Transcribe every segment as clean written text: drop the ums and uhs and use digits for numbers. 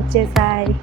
వచ్చేసాయి.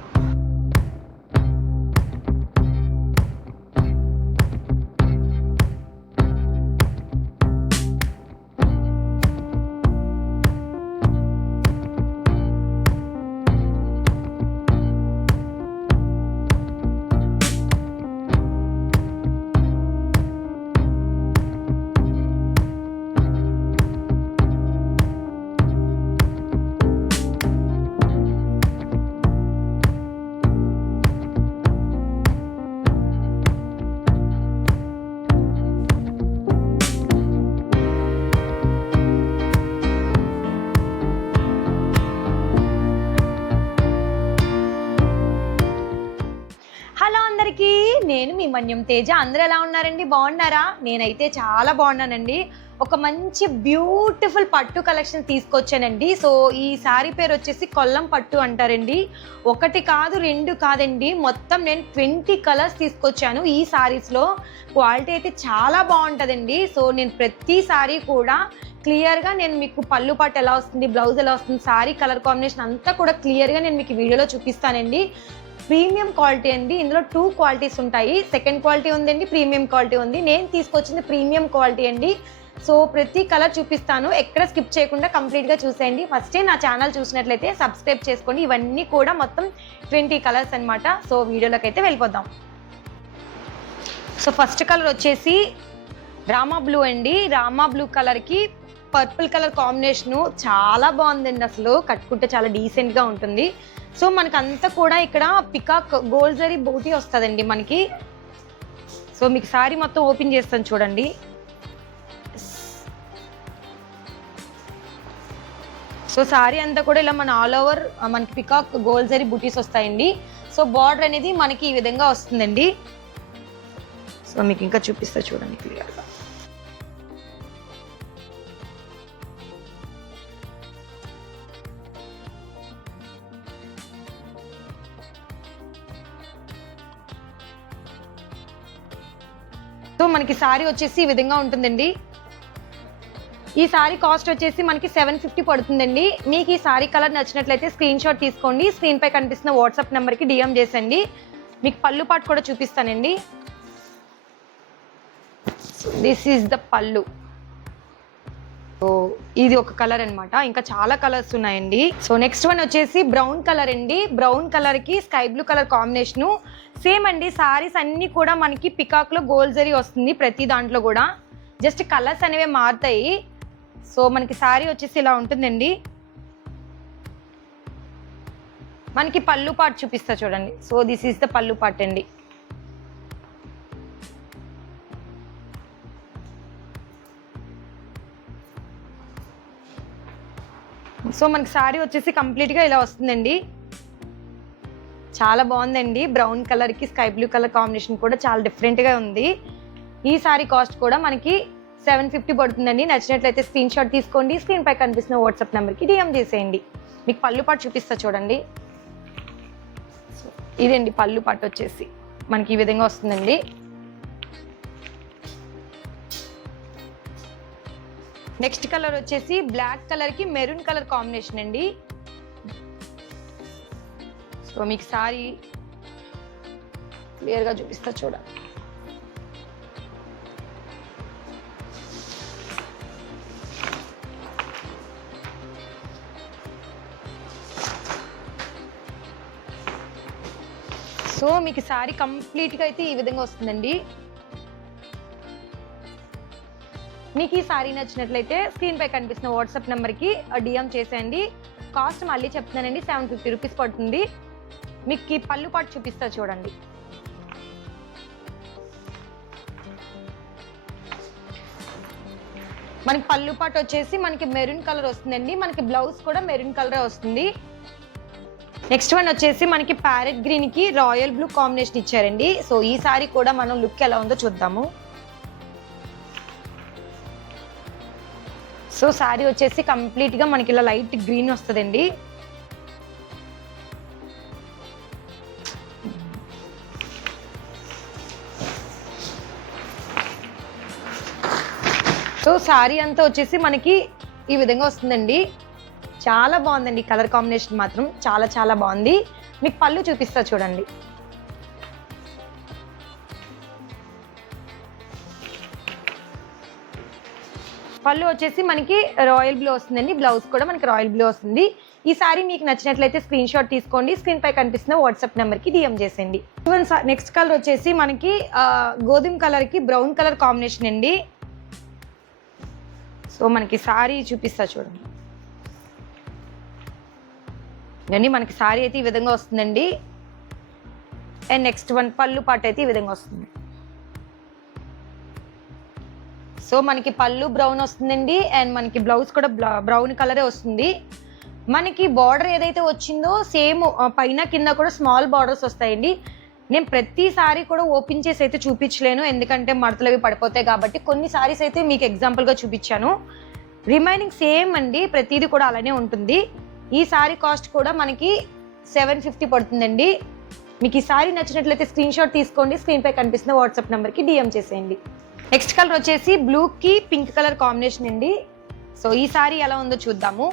నేను మీ మన్యం తేజ. అందరూ ఎలా ఉన్నారండి? బాగున్నారా? నేనైతే చాలా బాగున్నానండి. ఒక మంచి బ్యూటిఫుల్ పట్టు కలెక్షన్ తీసుకొచ్చానండి. సో ఈ శారీ పేరు వచ్చేసి కొల్లం పట్టు అంటారండి. ఒకటి కాదు, రెండు కాదండి, మొత్తం నేను 20 కలర్స్ తీసుకొచ్చాను. ఈ శారీస్లో క్వాలిటీ అయితే చాలా బాగుంటుందండి. సో నేను ప్రతి శారీ కూడా క్లియర్గా నేను మీకు పళ్ళు పట్టు ఎలా వస్తుంది, బ్లౌజ్ ఎలా వస్తుంది, శారీ కలర్ కాంబినేషన్ అంతా కూడా క్లియర్గా నేను మీకు వీడియోలో చూపిస్తానండి. ప్రీమియం క్వాలిటీ అండి. ఇందులో 2 క్వాలిటీస్ ఉంటాయి. సెకండ్ క్వాలిటీ ఉందండి, ప్రీమియం క్వాలిటీ ఉంది. నేను తీసుకొచ్చింది ప్రీమియం క్వాలిటీ అండి. సో ప్రతి కలర్ చూపిస్తాను, ఎక్కడ స్కిప్ చేయకుండా కంప్లీట్గా చూసేయండి. ఫస్టే నా ఛానల్ చూసినట్లయితే సబ్స్క్రైబ్ చేసుకోండి. ఇవన్నీ కూడా మొత్తం 20 కలర్స్ అనమాట. సో వీడియోలోకి అయితే వెళ్ళిపోదాం. సో ఫస్ట్ కలర్ వచ్చేసి రామా బ్లూ అండి. రామా బ్లూ కలర్కి పర్పుల్ కలర్ కాంబినేషను చాలా బాగుందండి. అసలు కట్టుకుంటే చాలా డీసెంట్గా ఉంటుంది. సో మనకంతా కూడా ఇక్కడ పికాక్ గోల్డ్ జరీ బూటీ వస్తుందండి మనకి. సో మీకు శారీ మొత్తం ఓపెన్ చేస్తాను చూడండి. సో శారీ అంతా కూడా ఇలా మన ఆల్ ఓవర్ మనకి పికాక్ గోల్డ్ జరీ బూటీస్ వస్తాయండి. సో బార్డర్ అనేది మనకి ఈ విధంగా వస్తుందండి. సో మీకు ఇంకా చూపిస్తా చూడండి క్లియర్గా. సో మనకి శారీ వచ్చేసి ఈ విధంగా ఉంటుందండి. ఈ శారీ కాస్ట్ వచ్చేసి మనకి 750 పడుతుందండి. మీకు ఈ శారీ కలర్ నచ్చినట్లయితే స్క్రీన్ షాట్ తీసుకోండి. స్క్రీన్ పై కనిపిస్తున్న వాట్సాప్ నెంబర్కి డిఎం చేసండి. మీకు పళ్ళు పాటు కూడా చూపిస్తానండి. దిస్ ఈజ్ ద పళ్ళు. సో ఇది ఒక కలర్ అనమాట. ఇంకా చాలా కలర్స్ ఉన్నాయండి. సో నెక్స్ట్ వన్ వచ్చేసి బ్రౌన్ కలర్ అండి. బ్రౌన్ కలర్కి sky blue colour combination same అండి. సారీస్ అన్నీ కూడా మనకి పికాక్లో గోల్డ్ జరీ వస్తుంది ప్రతి దాంట్లో కూడా. జస్ట్ కలర్స్ అనేవి మారుతాయి. సో మనకి సారీ వచ్చేసి ఇలా ఉంటుందండి. మనకి పళ్ళు పార్ట్ చూపిస్తా చూడండి. సో దిస్ ఈస్ ద పళ్ళు పార్ట్ అండి. సో మనకి శారీ వచ్చేసి కంప్లీట్గా ఇలా వస్తుందండి. చాలా బాగుందండి. బ్రౌన్ కలర్కి స్కై బ్లూ కలర్ కాంబినేషన్ కూడా చాలా డిఫరెంట్గా ఉంది. ఈ శారీ కాస్ట్ కూడా మనకి 750 పడుతుందండి. నచ్చినట్లయితే స్క్రీన్ షాట్ తీసుకోండి. స్క్రీన్ పై కనిపిస్తున్న వాట్సాప్ నెంబర్కి డిఎం చేసేయండి. మీకు పళ్ళు పాటు చూపిస్తా చూడండి. సో ఇదండి పళ్ళు పాటు వచ్చేసి మనకి ఈ విధంగా వస్తుందండి. నెక్స్ట్ కలర్ వచ్చేసి బ్లాక్ కలర్కి మెరూన్ కలర్ కాంబినేషన్ అండి. సో మీకు సారీ క్లియర్గా చూపిస్తా చూడండి. సో మీకు సారీ కంప్లీట్గా అయితే ఈ విధంగా వస్తుందండి. మీకు ఈ సారీ నచ్చినట్లయితే స్క్రీన్ పై కనిపిస్తున్న వాట్సాప్ నెంబర్కి డిఎం చేసేయండి. కాస్ట్ మళ్ళీ చెప్తున్నానండి, 750 రూపీస్ పడుతుంది. మీకు ఈ పళ్ళు పాటు చూపిస్తా చూడండి. మనకి పళ్ళు పాటు వచ్చేసి మనకి మెరూన్ కలర్ వస్తుందండి. మనకి బ్లౌజ్ కూడా మెరూన్ కలర్ వస్తుంది. నెక్స్ట్ వన్ వచ్చేసి మనకి ప్యారెట్ గ్రీన్ కి రాయల్ బ్లూ కాంబినేషన్ ఇచ్చారండి. సో ఈ సారీ కూడా మనం లుక్ ఎలా ఉందో చూద్దాము. సో శారీ వచ్చేసి కంప్లీట్గా మనకి ఇలా లైట్ గ్రీన్ వస్తుందండి. సో శారీ అంతా వచ్చేసి మనకి ఈ విధంగా వస్తుందండి. చాలా బాగుందండి కలర్ కాంబినేషన్ మాత్రం చాలా చాలా బాగుంది. మీకు పళ్ళు చూపిస్తా చూడండి. పళ్ళు వచ్చేసి మనకి రాయల్ బ్లూ వస్తుందండి. బ్లౌజ్ కూడా మనకి రాయల్ బ్లూ వస్తుంది. ఈ సారీ మీకు నచ్చినట్లయితే స్క్రీన్ షాట్ తీసుకోండి. స్క్రీన్ పై కనిపిస్తున్న వాట్సాప్ నెంబర్కి డిఎం చేసేయండి. నెక్స్ట్ కలర్ వచ్చేసి మనకి గోధుమ కలర్కి బ్రౌన్ కలర్ కాంబినేషన్ అండి. సో మనకి సారీ చూపిస్తా చూడండి. ఇవన్నీ మనకి సారీ అయితే ఈ విధంగా వస్తుందండి. అండ్ నెక్స్ట్ వన్ పళ్ళు పాట అయితే ఈ విధంగా వస్తుంది. సో మనకి పళ్ళు బ్రౌన్ వస్తుందండి. అండ్ మనకి బ్లౌజ్ కూడా బ్రౌన్ కలరే వస్తుంది. మనకి బార్డర్ ఏదైతే వచ్చిందో సేమ్ పైన కింద కూడా స్మాల్ బార్డర్స్ వస్తాయండి. నేను ప్రతి సారీ కూడా ఓపెన్ చేసి అయితే చూపించలేను, ఎందుకంటే మడతలు అవి పడిపోతాయి కాబట్టి. కొన్ని సారీస్ అయితే మీకు ఎగ్జాంపుల్గా చూపించాను. రిమైనింగ్ సేమ్ అండి, ప్రతిదీ కూడా అలానే ఉంటుంది. ఈ సారీ కాస్ట్ కూడా మనకి 750 పడుతుందండి. మీకు ఈ సారీ నచ్చినట్లయితే స్క్రీన్ షాట్ తీసుకోండి. స్క్రీన్ పై కనిపిస్తున్న వాట్సాప్ నెంబర్కి డిఎం చేసేయండి. నెక్స్ట్ కలర్ వచ్చేసి బ్లూకి పింక్ కలర్ కాంబినేషన్ అండి. సో ఈ సారీ ఎలా ఉందో చూద్దాము.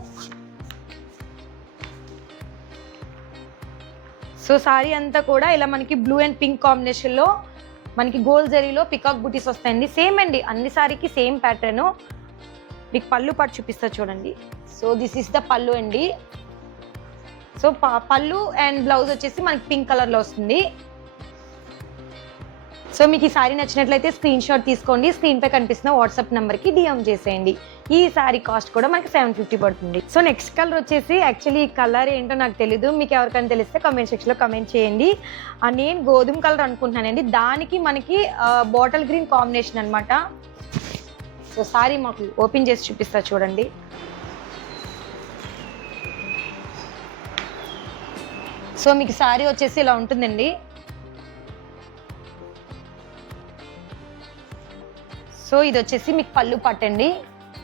సో సారీ అంతా కూడా ఇలా మనకి బ్లూ అండ్ పింక్ కాంబినేషన్లో మనకి గోల్డ్ జరీలో పికాక్ బూటీస్ వస్తాయండి. సేమ్ అండి, అన్ని సారీకి సేమ్ ప్యాటర్న్. మీకు పళ్ళు పాటు చూపిస్తా చూడండి. సో దిస్ ఇస్ ద పళ్ళు అండి. సో పళ్ళు అండ్ బ్లౌజ్ వచ్చేసి మనకి పింక్ కలర్లో వస్తుంది. సో మీకు ఈ సారీ నచ్చినట్లయితే స్క్రీన్ షాట్ తీసుకోండి. స్క్రీన్ పై కనిపిస్తున్న వాట్సాప్ నెంబర్కి డిఎం చేసేయండి. ఈ సారీ కాస్ట్ కూడా మనకి 750 పడుతుంది. సో నెక్స్ట్ కలర్ వచ్చేసి యాక్చువల్లీ ఈ కలర్ ఏంటో నాకు తెలీదు, మీకు ఎవరికైనా తెలిస్తే కమెంట్ సెక్షన్లో కమెంట్ చేయండి. నేను గోధుమ కలర్ అనుకుంటున్నానండి. దానికి మనకి బాటిల్ గ్రీన్ కాంబినేషన్ అనమాట. సో సారీ మాకు ఓపెన్ చేసి చూపిస్తా చూడండి. సో మీకు సారీ వచ్చేసి ఇలా ఉంటుందండి. సో ఇది వచ్చేసి మీకు పళ్ళు పాట అండి.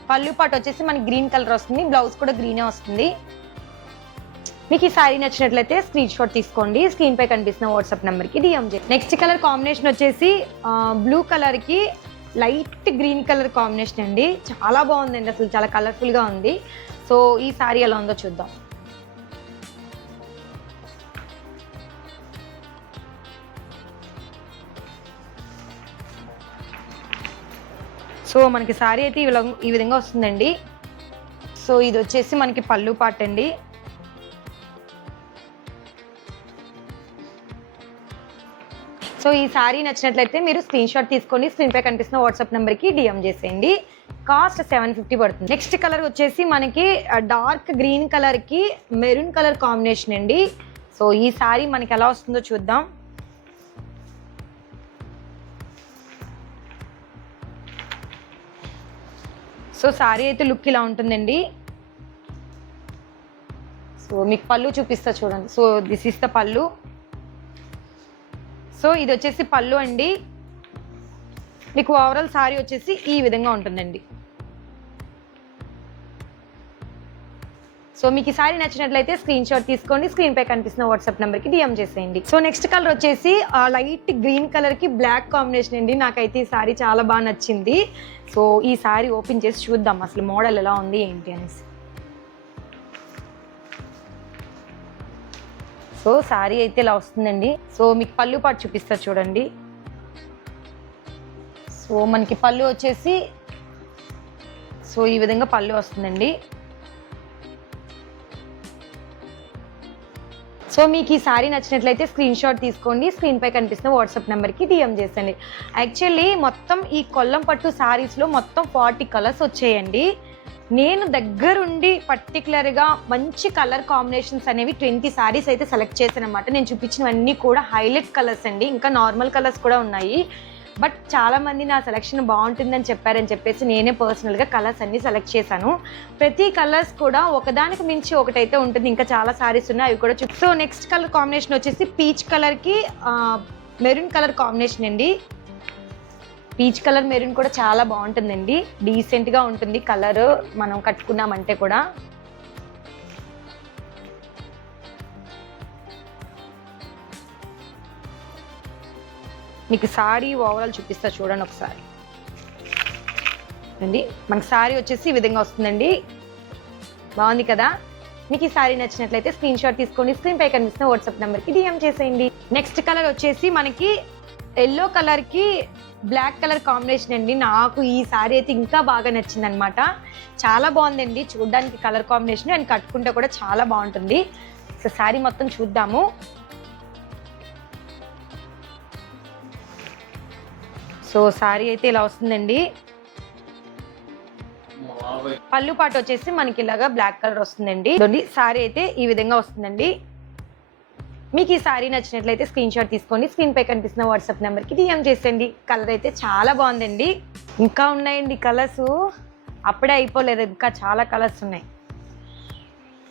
పళ్ళు పాట వచ్చేసి మనకి గ్రీన్ కలర్ వస్తుంది. బ్లౌజ్ కూడా గ్రీనే వస్తుంది. మీకు ఈ సారీ నచ్చినట్లయితే స్క్రీన్ షాట్ తీసుకోండి. స్క్రీన్ పై కనిపిస్తున్న వాట్సాప్ నెంబర్కి డిఎం చేయండి. నెక్స్ట్ కలర్ కాంబినేషన్ వచ్చేసి బ్లూ కలర్కి లైట్ గ్రీన్ కలర్ కాంబినేషన్ అండి. చాలా బాగుందండి, అసలు చాలా కలర్ఫుల్గా ఉంది. సో ఈ సారీ ఎలా ఉందో చూద్దాం. సో మనకి సారీ అయితే ఈ విధంగా వస్తుందండి. సో ఇది వచ్చేసి మనకి పళ్ళు పాట అండి. సో ఈ సారీ నచ్చినట్లయితే మీరు స్క్రీన్ షాట్ తీసుకొని స్క్రీన్ పై కనిపిస్తున్న వాట్సాప్ నెంబర్కి డిఎం చేసేయండి. కాస్ట్ 750 పడుతుంది. నెక్స్ట్ కలర్ వచ్చేసి మనకి డార్క్ గ్రీన్ కలర్కి మెరూన్ కలర్ కాంబినేషన్ అండి. సో ఈ సారీ మనకి ఎలా వస్తుందో చూద్దాం. సో సారీ అయితే లుక్ ఇలా ఉంటుందండి. సో మీకు పళ్ళు చూపిస్తా చూడండి. సో దిస్ ఇస్ ద పళ్ళు. సో ఇది వచ్చేసి పళ్ళు అండి. మీకు ఓవరాల్ సారీ వచ్చేసి ఈ విధంగా ఉంటుందండి. సో మీకు ఈ సారీ నచ్చినట్లయితే స్క్రీన్ షాట్ తీసుకోండి. స్క్రీన్ పై కనిపిస్తున్న వాట్సాప్ నెంబర్కి డిఎం చేసేయండి. సో నెక్స్ట్ కలర్ వచ్చేసి లైట్ గ్రీన్ కలర్కి బ్లాక్ కాంబినేషన్ అండి. నాకైతే ఈ సారీ చాలా బాగా నచ్చింది. సో ఈ సారీ ఓపెన్ చేసి చూద్దాం అసలు మోడల్ ఎలా ఉంది ఏంటి అనేసి. సో సారీ అయితే ఇలా వస్తుందండి. సో మీకు పళ్ళు పాటు చూపిస్తా చూడండి. సో మనకి పళ్ళు వచ్చేసి సో ఈ విధంగా పళ్ళు వస్తుందండి. సో మీకు ఈ సారీ నచ్చినట్లయితే స్క్రీన్ షాట్ తీసుకోండి. స్క్రీన్ పై కనిపిస్తున్న వాట్సాప్ నెంబర్కి డిఎం చేసండి. యాక్చువల్లీ మొత్తం ఈ కొల్లం పట్టు సారీస్లో మొత్తం 40 కలర్స్ వచ్చాయండి. నేను దగ్గరుండి పర్టికులర్గా మంచి కలర్ కాంబినేషన్స్ అనేవి 20 సారీస్ అయితే సెలెక్ట్ చేశాను అనమాట. నేను చూపించినవన్నీ కూడా హైలైట్ కలర్స్ అండి. ఇంకా నార్మల్ కలర్స్ కూడా ఉన్నాయి. బట్ చాలామంది నా సెలెక్షన్ బాగుంటుందని చెప్పారని చెప్పేసి నేనే పర్సనల్గా కలర్స్ అన్నీ సెలెక్ట్ చేశాను. ప్రతి కలర్స్ కూడా ఒకదానికి మించి ఒకటైతే ఉంటుంది. ఇంకా చాలా సారీస్ ఉన్నాయి, అవి కూడా సో నెక్స్ట్ కలర్ కాంబినేషన్ వచ్చేసి పీచ్ కలర్కి మెరూన్ కలర్ కాంబినేషన్ అండి. పీచ్ కలర్ మెరూన్ కూడా చాలా బాగుంటుందండి. డీసెంట్గా ఉంటుంది కలర్ మనం కట్టుకున్నామంటే కూడా. మీకు సారీ ఓవరాల్ చూపిస్తా చూడండి ఒకసారి అండి. మనకి సారీ వచ్చేసి ఈ విధంగా వస్తుందండి. బాగుంది కదా. మీకు ఈ సారీ నచ్చినట్లయితే స్క్రీన్ షాట్ తీసుకొని స్క్రీన్ పై కనిపిస్తున్న వాట్సాప్ నెంబర్కి డిఎం చేసేయండి. నెక్స్ట్ కలర్ వచ్చేసి మనకి ఎల్లో కలర్కి బ్లాక్ కలర్ కాంబినేషన్ అండి. నాకు ఈ సారీ అయితే ఇంకా బాగా నచ్చింది అనమాట. చాలా బాగుందండి చూడడానికి కలర్ కాంబినేషన్, అండ్ కట్టుకుంటే కూడా చాలా బాగుంటుంది. సో సారీ మొత్తం చూద్దాము. సో సారీ అయితే ఇలా వస్తుందండి. పళ్ళు పాటు వచ్చేసి మనకి ఇలాగా బ్లాక్ కలర్ వస్తుందండి. సారీ అయితే ఈ విధంగా వస్తుందండి. మీకు ఈ సారీ నచ్చినట్లయితే స్క్రీన్ షాట్ తీసుకొని స్క్రీన్ పై కనిపిస్తున్న వాట్సాప్ నెంబర్కి డిఎం చేసేయండి. కలర్ అయితే చాలా బాగుందండి. ఇంకా ఉన్నాయండి కలర్స్, అప్పుడే అయిపోలేదు, ఇంకా చాలా కలర్స్ ఉన్నాయి.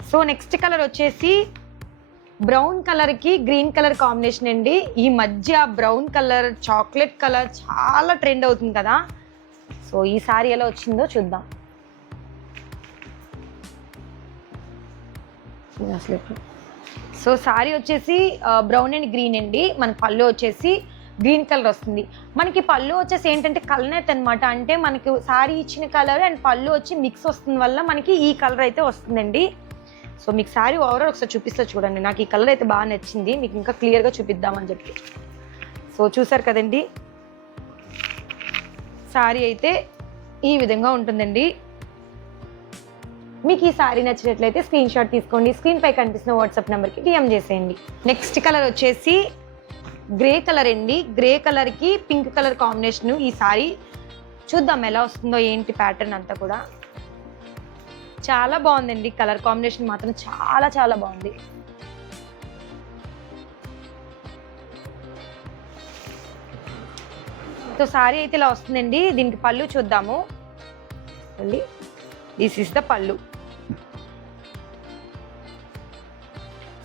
సో నెక్స్ట్ కలర్ వచ్చేసి బ్రౌన్ కలర్కి గ్రీన్ కలర్ కాంబినేషన్ అండి. ఈ మధ్య బ్రౌన్ కలర్, చాక్లెట్ కలర్ చాలా ట్రెండ్ అవుతుంది కదా. సో ఈ సారీ ఎలా వచ్చిందో చూద్దాం. సో సారీ వచ్చేసి బ్రౌన్ అండ్ గ్రీన్ అండి. మన పళ్ళు వచ్చేసి గ్రీన్ కలర్ వస్తుంది. మనకి పళ్ళు వచ్చేసి ఏంటంటే కలనేత్ అనమాట. అంటే మనకి సారీ ఇచ్చిన కలర్ అండ్ పళ్ళు వచ్చి మిక్స్ వస్తుంది వల్ల మనకి ఈ కలర్ అయితే వస్తుందండి. సో మీకు సారీ ఓవరాల్ ఒకసారి చూపిస్తా చూడండి. నాకు ఈ కలర్ అయితే బాగా నచ్చింది, మీకు ఇంకా క్లియర్గా చూపిద్దామని చెప్పి. సో చూసారు కదండి, సారీ అయితే ఈ విధంగా ఉంటుందండి. మీకు ఈ సారీ నచ్చినట్లయితే స్క్రీన్ షాట్ తీసుకోండి, స్క్రీన్ పై కనిపిస్తున్న వాట్సాప్ నెంబర్కి డిఎం చేసేయండి. నెక్స్ట్ కలర్ వచ్చేసి గ్రే కలర్ అండి. గ్రే కలర్కి పింక్ కలర్ కాంబినేషన్. ఈ సారీ చూద్దాం ఎలా వస్తుందో ఏంటి ప్యాటర్న్ అంతా కూడా. చాలా బాగుందండి, కలర్ కాంబినేషన్ మాత్రం చాలా చాలా బాగుంది. సో సారీ అయితే ఇలా వస్తుందండి. దీనికి పళ్ళు చూద్దాము. దిస్ ఇస్ ద పళ్ళు.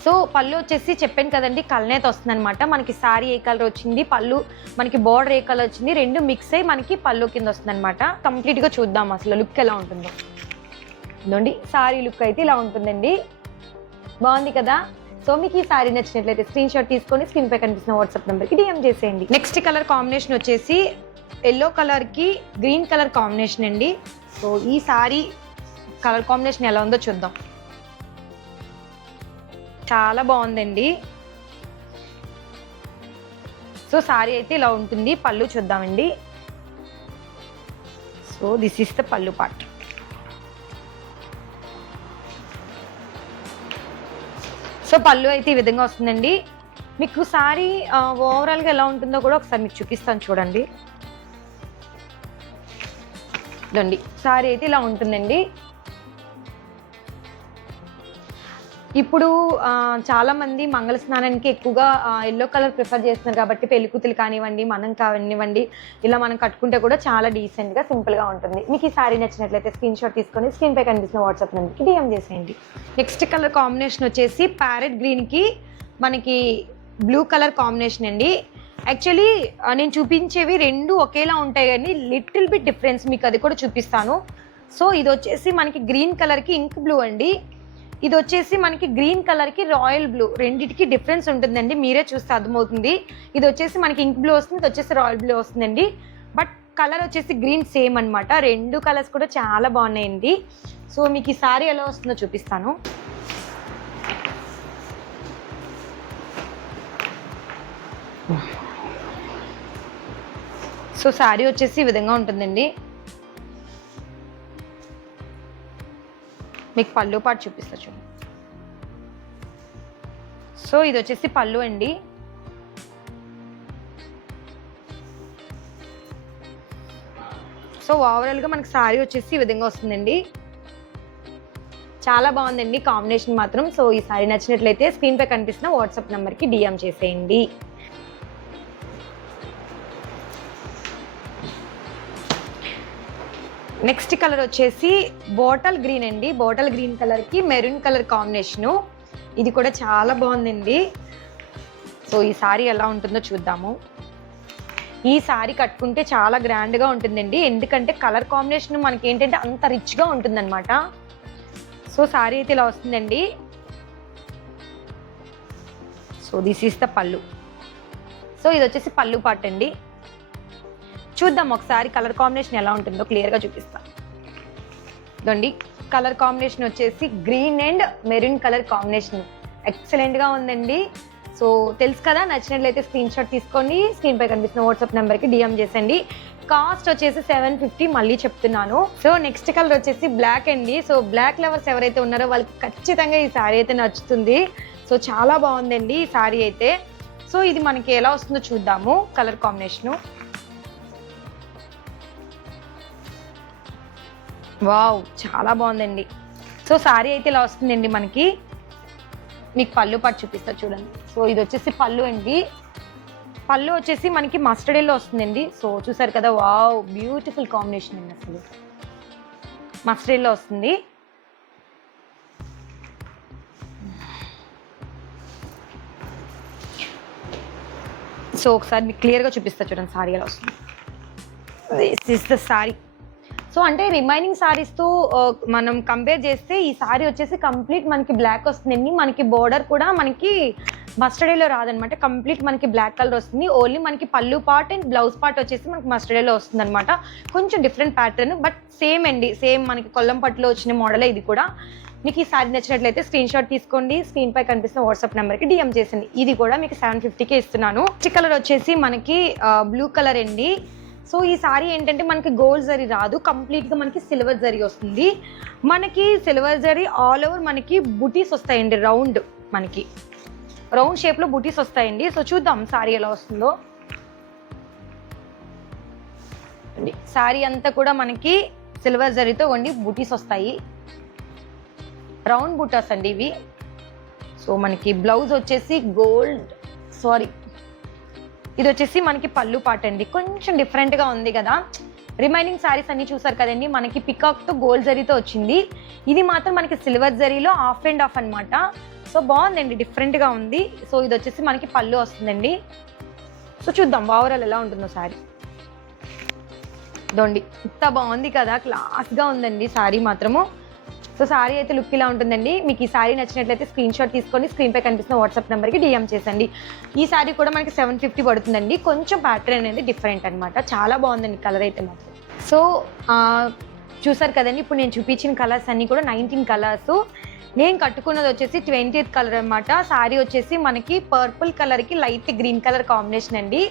సో పళ్ళు వచ్చేసి చెప్పాను కదండి కలనేత వస్తుంది అనమాట. మనకి సారీ ఏ కలర్ వచ్చింది, పళ్ళు మనకి బోర్డర్ ఏ కలర్ వచ్చింది, రెండు మిక్స్ అయ్యి మనకి పళ్ళు కింద వస్తుంది అనమాట. కంప్లీట్గా చూద్దాం అసలు లుక్ ఎలా ఉంటుందో. ఇదండి సారీ లుక్ అయితే ఇలా ఉంటుందండి. బాగుంది కదా. సో మీకు ఈ సారీ నచ్చినట్లయితే స్క్రీన్ షాట్ తీసుకొని స్క్రీన్ పై కనిపిస్తున్న వాట్సాప్ నెంబర్కి డిఎం చేసేయండి. నెక్స్ట్ కలర్ కాంబినేషన్ వచ్చేసి ఎల్లో కలర్కి గ్రీన్ కలర్ కాంబినేషన్ అండి. సో ఈ సారీ కలర్ కాంబినేషన్ ఎలా ఉందో చూద్దాం. చాలా బాగుందండి. సో సారీ అయితే ఇలా ఉంటుంది. పళ్ళు చూద్దామండి. సో దిస్ ఇస్ ద పళ్ళు పార్ట్. సో పళ్ళు అయితే ఈ విధంగా వస్తుందండి. మీకు సారీ ఓవరాల్గా ఎలా ఉంటుందో కూడా ఒకసారి మీకు చూపిస్తాను చూడండి. ఇదండి సారీ అయితే ఇలా ఉంటుందండి. ఇప్పుడు చాలామంది మంగళ స్నానానికి ఎక్కువగా ఎల్లో కలర్ ప్రిఫర్ చేస్తున్నారు కాబట్టి పెళ్ళికూతులు కానివ్వండి, మనం కానివ్వండి, ఇలా మనం కట్టుకుంటే కూడా చాలా డీసెంట్గా సింపుల్గా ఉంటుంది. మీకు ఈ సారీ నచ్చినట్లయితే స్క్రీన్ షాట్ తీసుకొని స్క్రీన్ పై కనిపిస్తున్న వాట్సాప్ నెంబర్కి డిఎం చేసేయండి. నెక్స్ట్ కలర్ కాంబినేషన్ వచ్చేసి ప్యారెట్ గ్రీన్కి మనకి బ్లూ కలర్ కాంబినేషన్ అండి. యాక్చువల్లీ నేను చూపించేవి రెండు ఒకేలా ఉంటాయి కానీ లిటిల్ బిట్ డిఫరెన్స్ మీకు అది కూడా చూపిస్తాను. సో ఇది వచ్చేసి మనకి గ్రీన్ కలర్కి ఇంక్ బ్లూ అండి. ఇది వచ్చేసి మనకి గ్రీన్ కలర్కి రాయల్ బ్లూ, రెండింటికి డిఫరెన్స్ ఉంటుందండి. మీరే చూస్తే అర్థమవుతుంది. ఇది వచ్చేసి మనకి ఇంక్ బ్లూ వస్తుంది, ఇది వచ్చేసి రాయల్ బ్లూ వస్తుందండి. బట్ కలర్ వచ్చేసి గ్రీన్ సేమ్ అనమాట. రెండు కలర్స్ కూడా చాలా బాగున్నాయండి. సో మీకు ఈ సారీ ఎలా వస్తుందో చూపిస్తాను. సో సారీ వచ్చేసి ఈ విధంగా ఉంటుందండి. మీకు పళ్ళు పాటు చూపిస్తా చూడండి. సో ఇది వచ్చేసి పళ్ళు అండి. సో ఓవరాల్గా మనకి సారీ వచ్చేసి ఈ విధంగా వస్తుందండి. చాలా బాగుందండి కాంబినేషన్ మాత్రం. సో ఈ సారీ నచ్చినట్లయితే స్క్రీన్ పై కనిపిస్తున్న వాట్సాప్ నెంబర్కి డిఎం చేసేయండి. నెక్స్ట్ కలర్ వచ్చేసి బాటిల్ గ్రీన్ అండి. బాటిల్ గ్రీన్ కలర్కి మెరూన్ కలర్ కాంబినేషను. ఇది కూడా చాలా బాగుందండి. సో ఈ సారీ ఎలా ఉంటుందో చూద్దాము. ఈ సారీ కట్టుకుంటే చాలా గ్రాండ్గా ఉంటుందండి. ఎందుకంటే కలర్ కాంబినేషన్ మనకి ఏంటంటే అంత రిచ్గా ఉంటుందన్నమాట. సో సారీ అయితే ఇలా వస్తుందండి. సో దిస్ ఈస్ ద పళ్ళు. సో ఇది వచ్చేసి పళ్ళు పార్ట్ అండి. చూద్దాం ఒకసారి కలర్ కాంబినేషన్ ఎలా ఉంటుందో క్లియర్గా చూపిస్తాను. ఇదండి కలర్ కాంబినేషన్ వచ్చేసి green and maroon colour combination ఎక్సలెంట్గా ఉందండి. సో తెలుసు కదా, నచ్చినట్లయితే స్క్రీన్ షాట్ తీసుకోండి, స్క్రీన్ పై కనిపిస్తున్న వాట్సాప్ నెంబర్కి డిఎం చేసండి. కాస్ట్ వచ్చేసి 750 మళ్ళీ చెప్తున్నాను. సో నెక్స్ట్ కలర్ వచ్చేసి బ్లాక్ అండి. సో బ్లాక్ లవర్స్ ఎవరైతే ఉన్నారో వాళ్ళకి ఖచ్చితంగా ఈ శారీ అయితే నచ్చుతుంది. సో చాలా బాగుందండి ఈ శారీ అయితే. సో ఇది మనకి ఎలా వస్తుందో చూద్దాము. కలర్ కాంబినేషను వావ్, చాలా బాగుందండి. సో శారీ అయితే ఇలా వస్తుందండి మనకి. మీకు పళ్ళు పాటు చూపిస్తా చూడండి. సో ఇది వచ్చేసి పళ్ళు అండి. పళ్ళు వచ్చేసి మనకి మస్టర్డ్ ఎల్లో వస్తుందండి. సో చూసారు కదా, వావ్ బ్యూటిఫుల్ కాంబినేషన్ అండి. అసలు మస్టర్డ్ ఎల్లో వస్తుంది. సో ఒకసారి మీకు క్లియర్గా చూపిస్తా చూడండి సారీ ఎలా వస్తుంది. This is the sorry. So అంటే రిమైనింగ్ సారీస్తో మనం కంపేర్ చేస్తే ఈ సారీ వచ్చేసి కంప్లీట్ మనకి బ్లాక్ వస్తుందండి. మనకి బోర్డర్ కూడా మనకి మస్టర్డ్ ఎల్లో రాదనమాట, కంప్లీట్ మనకి బ్లాక్ కలర్ వస్తుంది. ఓన్లీ మనకి పళ్ళు పార్ట్ అండ్ బ్లౌజ్ పార్ట్ వచ్చేసి మనకి మస్టర్డ్ ఎల్లో వస్తుంది అనమాట. కొంచెం డిఫరెంట్ ప్యాటర్న్, బట్ సేమ్ అండి, సేమ్ మనకి కొల్లం పట్టులో వచ్చిన మోడలే ఇది కూడా. మీకు ఈ సారీ నచ్చినట్లయితే స్క్రీన్ షాట్ తీసుకోండి, స్క్రీన్ పై కనిపిస్తున్న వాట్సాప్ నెంబర్కి డిఎం చేసింది. ఇది కూడా మీకు 750కే ఇస్తున్నాను. నెక్స్ట్ కలర్ వచ్చేసి మనకి బ్లూ కలర్ అండి. సో ఈ సారీ ఏంటంటే మనకి గోల్డ్ జరీ రాదు, కంప్లీట్గా మనకి సిల్వర్ జరీ వస్తుంది. మనకి సిల్వర్ జరీ ఆల్ ఓవర్ మనకి బుటీస్ వస్తాయండి, మనకి రౌండ్ షేప్లో బుటీస్ వస్తాయండి. సో చూద్దాం సారీ ఎలా వస్తుందో. సారీ అంతా కూడా మనకి సిల్వర్ జరీతో వండి బుటీస్ వస్తాయి, రౌండ్ బుటాస్ అండి ఇవి. సో మనకి బ్లౌజ్ వచ్చేసి ఇది వచ్చేసి మనకి పళ్ళు పాట అండి. కొంచెం డిఫరెంట్గా ఉంది కదా. రిమైనింగ్ శారీస్ అన్ని చూసారు కదండి, మనకి పికాక్తో గోల్డ్ జరీతో వచ్చింది. ఇది మాత్రం మనకి సిల్వర్ జరీలో హాఫ్ అండ్ హాఫ్ అనమాట. సో బాగుందండి, డిఫరెంట్గా ఉంది. సో ఇది వచ్చేసి మనకి పళ్ళు వస్తుందండి. సో చూద్దాం ఓవరాల్ ఎలా ఉంటుందో శారీ. దొండి ఇంత బాగుంది కదా, క్లాస్గా ఉందండి శారీ మాత్రము. సో శారీ అయితే లుక్ ఇలా ఉంటుందండి. మీకు ఈ శారీ నచ్చినట్లయితే స్క్రీన్ షాట్ తీసుకొని స్క్రీన్ పై కనిపిస్తున్న వాట్సాప్ నెంబర్కి డిఎం చేసండి. ఈ శారీ కూడా మనకి 750 పడుతుందండి. కొంచెం ప్యాటర్న్ అనేది డిఫరెంట్ అనమాట, చాలా బాగుందండి కలర్ అయితే మాత్రం. సో చూసారు కదండి, ఇప్పుడు నేను చూపించిన కలర్స్ అన్నీ కూడా 19 కలర్స్. నేను కట్టుకున్నది వచ్చేసి 20th కలర్ అనమాట. శారీ వచ్చేసి మనకి పర్పుల్ కలర్కి లైట్ గ్రీన్ కలర్ కాంబినేషన్ అండి.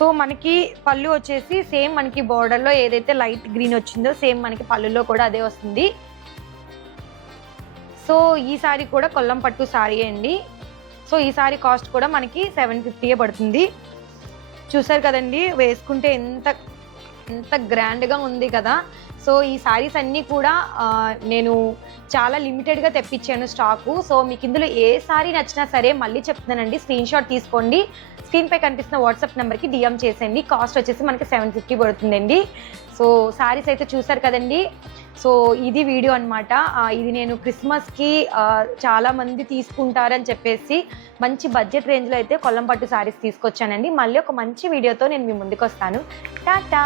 సో మనకి పళ్ళు వచ్చేసి సేమ్ మనకి బోర్డర్లో ఏదైతే లైట్ గ్రీన్ వచ్చిందో సేమ్ మనకి పళ్ళులో కూడా అదే వస్తుంది. సో ఈ సారీ కూడా కొల్లం పట్టు సారీ అండి. సో ఈ సారీ కాస్ట్ కూడా మనకి 750 పడుతుంది. చూసారు కదండి, వేసుకుంటే ఎంత గ్రాండ్గా ఉంది కదా. సో ఈ సారీస్ అన్నీ కూడా నేను చాలా లిమిటెడ్గా తెప్పించాను స్టాకు. సో మీకు ఇందులో ఏ సారీ నచ్చినా సరే మళ్ళీ చెప్తున్నానండి, స్క్రీన్ షాట్ తీసుకోండి, స్క్రీన్ పై కనిపిస్తున్న వాట్సాప్ నెంబర్కి డిఎం చేసేయండి. కాస్ట్ వచ్చేసి మనకి 750 పడుతుందండి. సో సారీస్ అయితే చూసారు కదండి. సో ఇది వీడియో అనమాట. ఇది నేను క్రిస్మస్కి చాలామంది తీసుకుంటారని చెప్పేసి మంచి బడ్జెట్ రేంజ్లో అయితే కొల్లం పట్టు సారీస్ తీసుకొచ్చానండి. మళ్ళీ ఒక మంచి వీడియోతో నేను మీ ముందుకు వస్తాను. టాటా.